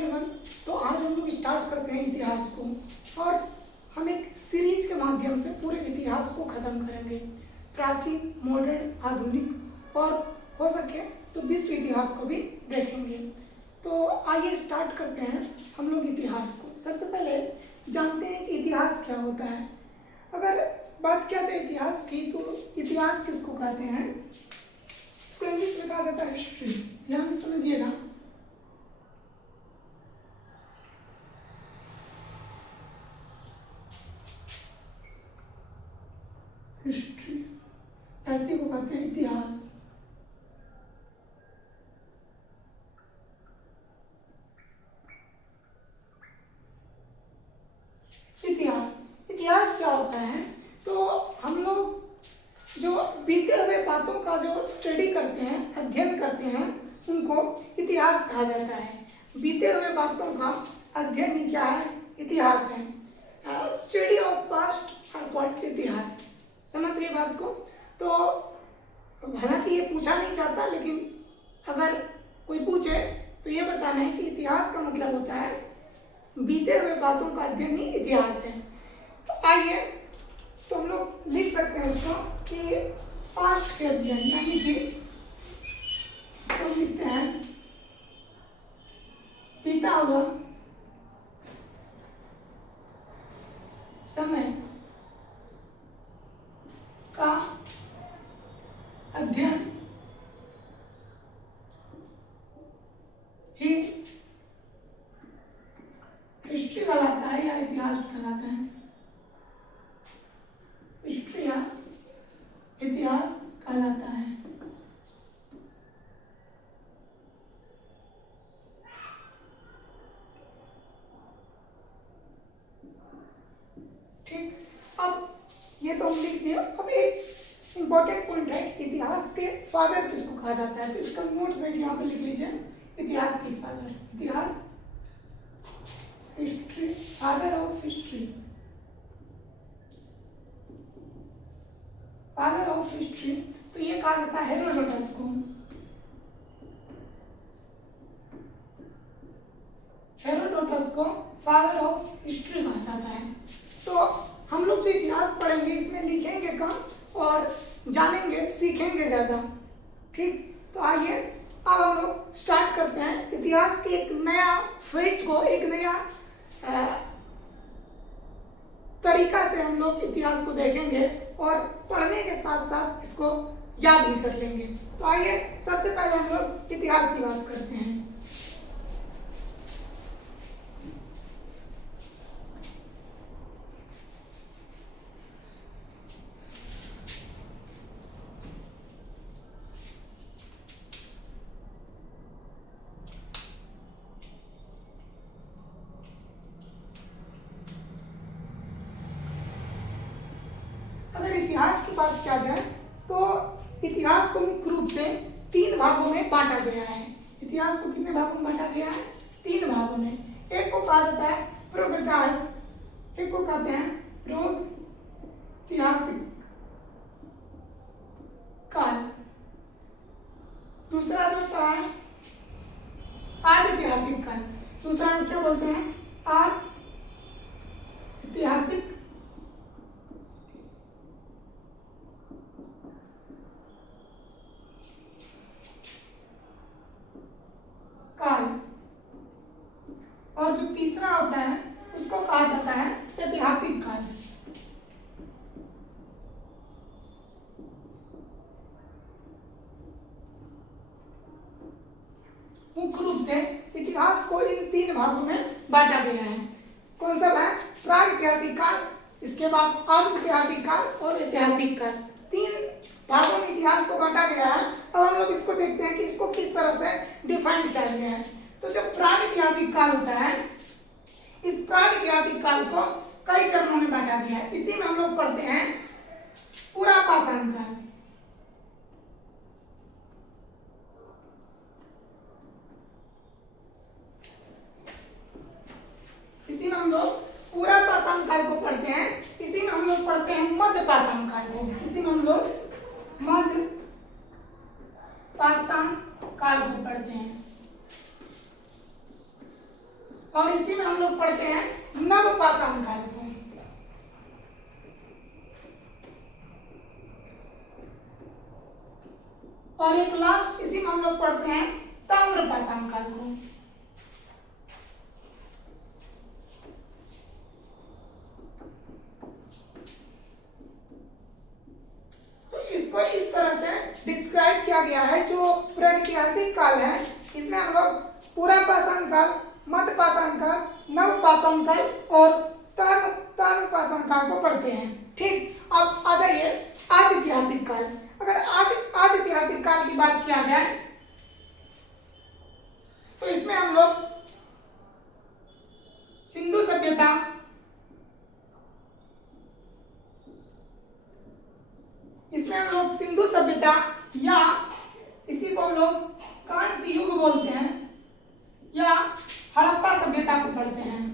Everyone, तो आज हम लोग स्टार्ट करते हैं इतिहास को और हम एक सीरीज के माध्यम से पूरे इतिहास को ख़त्म करेंगे, प्राचीन, मॉडर्न, आधुनिक और हो सके तो विश्व इतिहास को भी देखेंगे। तो आइए स्टार्ट करते हैं हम लोग इतिहास को। सबसे पहले जानते हैं कि इतिहास क्या होता है। अगर बात किया जाए इतिहास की तो इतिहास किसको कहते हैं, इसको इंग्लिश में कहा जाता है हिस्ट्री। ध्यान से समझिएगा। हिस्ट्री ऐसे को कहते हैं इतिहास। इतिहास क्या होता है, तो हम लोग जो बीते हुए बातों का जो स्टडी करते हैं, अध्ययन करते हैं, उनको इतिहास कहा जाता है। बीते हुए बातों का अध्ययन ही क्या है, इतिहास है। स्टडी ऑफ पास्ट और कॉल्ड इतिहास। समझ गए बात को। तो हालांकि ये पूछा नहीं जाता, लेकिन अगर कोई पूछे तो ये बताना है कि इतिहास का मतलब होता है बीते हुए बातों का अध्ययन ही इतिहास है। तो आइए, तो हम लोग लिख सकते हैं इसको कि पास्ट के अध्ययन, यानी कि इसको लिखते हैं बीता हुआ समय का अध्ययन ही हिस्ट्री कहलाता है या इतिहास कहलाता है। हिस्ट्री या इतिहास कहलाता है। ठीक, अब ये तो हम लिख दिया। अब एक इंपॉर्टेंट पॉइंट है, इतिहास के फादर किसको कहा जाता है, तो इसका नोट में यहाँ पे लिख लीजिए, इतिहास के फादर। इतिहास, history, father of history. Father of history, तो ये कहा जाता है हेरोडोटस को। हेरोडोटस को फादर ऑफ हिस्ट्री कहा जाता है। तो हम लोग जो इतिहास पढ़ेंगे इसमें लिखेंगे कम और जानेंगे, सीखेंगे ज़्यादा। ठीक, तो आइए अब हम लोग स्टार्ट करते हैं इतिहास के एक नया फेज को, एक नया तरीका से हम लोग इतिहास को देखेंगे और पढ़ने के साथ साथ इसको याद भी कर लेंगे। तो आइए सबसे पहले हम लोग इतिहास की बात करते हैं। इतिहास की बात किया जाए तो इतिहास को मुख्य रूप से 3 भागों में बांटा गया है। इतिहास को कितने भागों में बांटा गया है, 3 भागों में। एक को कहा जाता है प्रागैतिहासिक, एक को कहते हैं प्रागैतिहासिक काल, दूसरा जो होता है आदिऐतिहासिक काल। दूसरा हम क्या बोलते हैं, आदिऐतिहासिक काल, और जो तीसरा होता है उसको कहा जाता है ऐतिहासिक काल। मुख्य रूप से इतिहास को इन 3 भागों में बांटा गया है। कौन सा है, प्रागैतिहासिक काल, इसके बाद आदिऐतिहासिक काल और ऐतिहासिक काल। 3 भागों में इतिहास को बांटा गया है। अब हम लोग इसको देखते हैं कि इसको किस तरह से डिफाइन किया गया है। तो जब प्रागैतिहासिक काल होता है, इस प्रागैतिहासिक काल को कई चरणों में बांटा गया है। इसी में हम लोग पढ़ते हैं पुरापाषाण काल। इसी में हम लोग पुरापाषाण काल को पढ़ते हैं। इसी में हम लोग पढ़ते हैं मध्यपाषाण काल को। इसी में हम लोग मध्य पाषाण काल को पढ़ते हैं। और इसी में हम लोग पढ़ते हैं नवपाषाण काल को। और एक लास्ट इसी में हम लोग पढ़ते हैं ताम्रपाषाण काल को। तो इसको इस तरह से डिस्क्राइब किया गया है। जो प्रागैतिहासिक काल है इसमें हम लोग पुरापाषाण काल, मध्यपाषाण काल, नवपाषाण काल और ताम्रपाषाण काल को पढ़ते हैं। ठीक, अब आ जाइए आदिऐतिहासिक काल। अगर आदिऐतिहासिक काल की बात किया जाए तो इसमें हम लोग सिंधु सभ्यता, या इसी को हम लोग कांस्य युग बोलते हैं या हड़प्पा सभ्यता को पढ़ते हैं।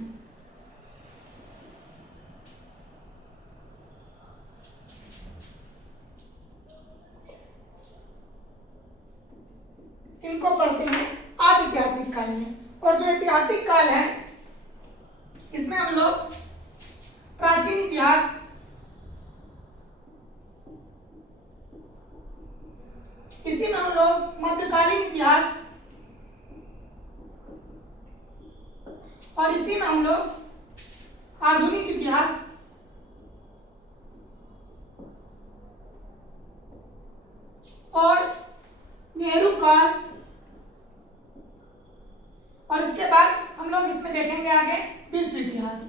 इनको पढ़ते हैं आदिऐतिहासिक काल में। और जो ऐतिहासिक काल है इसमें हम लोग प्राचीन इतिहास, इसी में हम लोग मध्यकालीन इतिहास और इसी में हम लोग आधुनिक इतिहास और नेहरू काल, और इसके बाद हम लोग इसमें देखेंगे आगे विश्व इतिहास।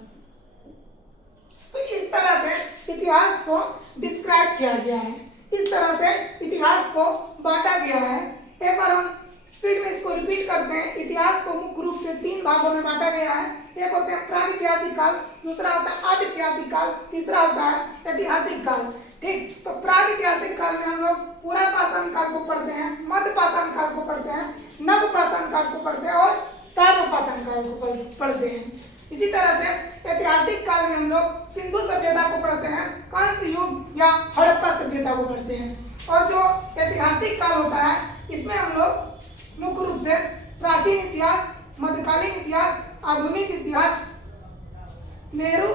तो इस तरह से इतिहास को डिस्क्राइब किया गया है, इस तरह से इतिहास को बांटा गया है। एक बार हम स्पीड में इसको रिपीट करते हैं। इतिहास को मुख्य रूप से 3 भागों में बांटा गया है। एक होते हैं प्रागैतिहासिक काल, दूसरा होता है आदिऐतिहासिक काल, तीसरा होता है ऐतिहासिक काल। ठीक, तो प्रागैतिहासिक काल में हम लोग पुरापाषाण काल को पढ़ते हैं, मध्यपाषाण काल को पढ़ते हैं, नवपाषाण काल को पढ़ते हैं और ताम्रपाषाण काल को पढ़ते हैं। इसी तरह से ऐतिहासिक काल में हम लोग सिंधु सभ्यता को पढ़ते हैं, कांस्य युग या हड़प्पा सभ्यता को पढ़ते हैं। और जो ऐतिहासिक काल होता है इसमें हम लोग मुख्य रूप से प्राचीन इतिहास, मध्यकालीन इतिहास, आधुनिक इतिहास, नेहरू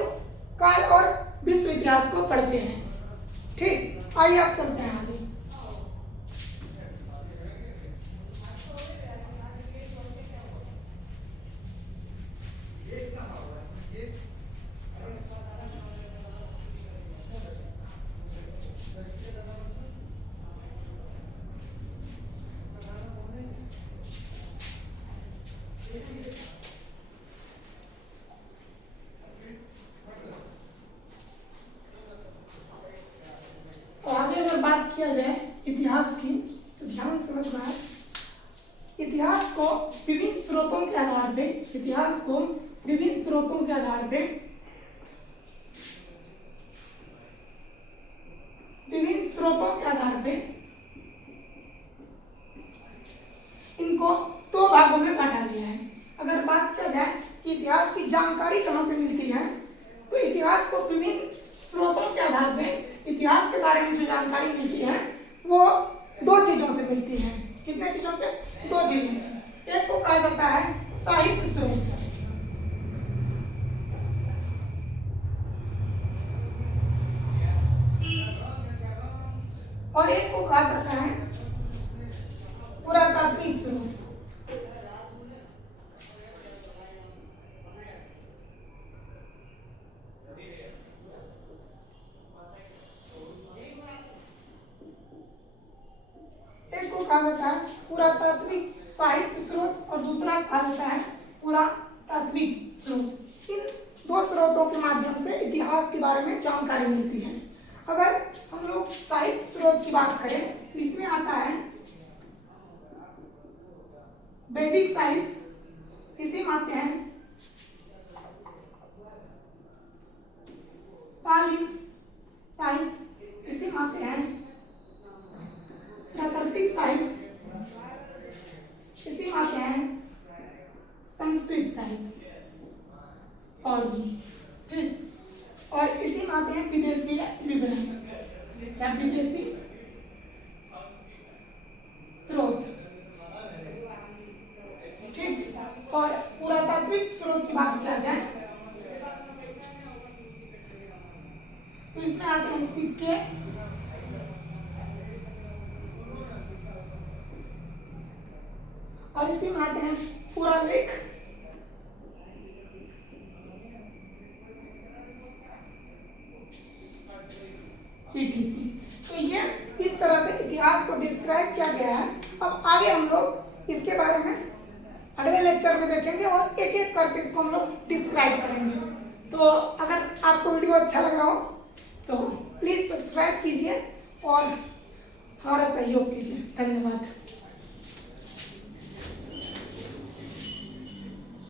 काल और विश्व इतिहास को पढ़ते हैं। ठीक, आइए अब चलते हैं आगे। किया जाए इतिहास की, तो ध्यान से समझना है। इतिहास को विभिन्न स्रोतों के आधार पे, इतिहास को विभिन्न स्रोतों के आधार पे, विभिन्न स्रोतों के आधार पे इनको 2 भागों में बांटा गया है। अगर बात किया जाए कि इतिहास की जानकारी कहाँ से मिलती है, तो इतिहास को विभिन्न स्रोतों के आधार पे इतिहास के बारे में जो जानकारी मिलती है वो 2 चीजों से मिलती है। कितने चीजों से? 2 चीजों से। एक को कहा जाता है साहित्य स्रोत, और एक को कहा जाता है पुरातात्विक स्रोत। कहा जाता है पुरातात्विक साहित्य स्रोत और दूसरा कहा जाता है पुरातात्विक स्रोत। इन 2 स्रोतों के माध्यम से इतिहास के बारे में जानकारी मिलती है। अगर हम लोग साहित्य स्रोत की बात करें तो इसमें आता है वैदिक साहित्य, इसी में आते हैं पाली साहित्य, इसी में आते हैं प्राकृतिक साहित्य, इसी में आते हैं संस्कृत साहित्य और भी। ठीक, और इसी में आते हैं विदेशी विवरण या विदेशी स्रोत। ठीक, और पुरातात्विक और इसी में आते हैं पूरा लेख। पीटीसी। तो ये इस तरह से इतिहास को डिस्क्राइब किया गया है। अब आगे हम लोग इसके बारे में अगले लेक्चर में देखेंगे और एक एक करके इसको हम लोग डिस्क्राइब करेंगे। तो अगर आपको वीडियो अच्छा लगा हो तो प्लीज़ सब्सक्राइब कीजिए और हमारा सहयोग कीजिए। धन्यवाद।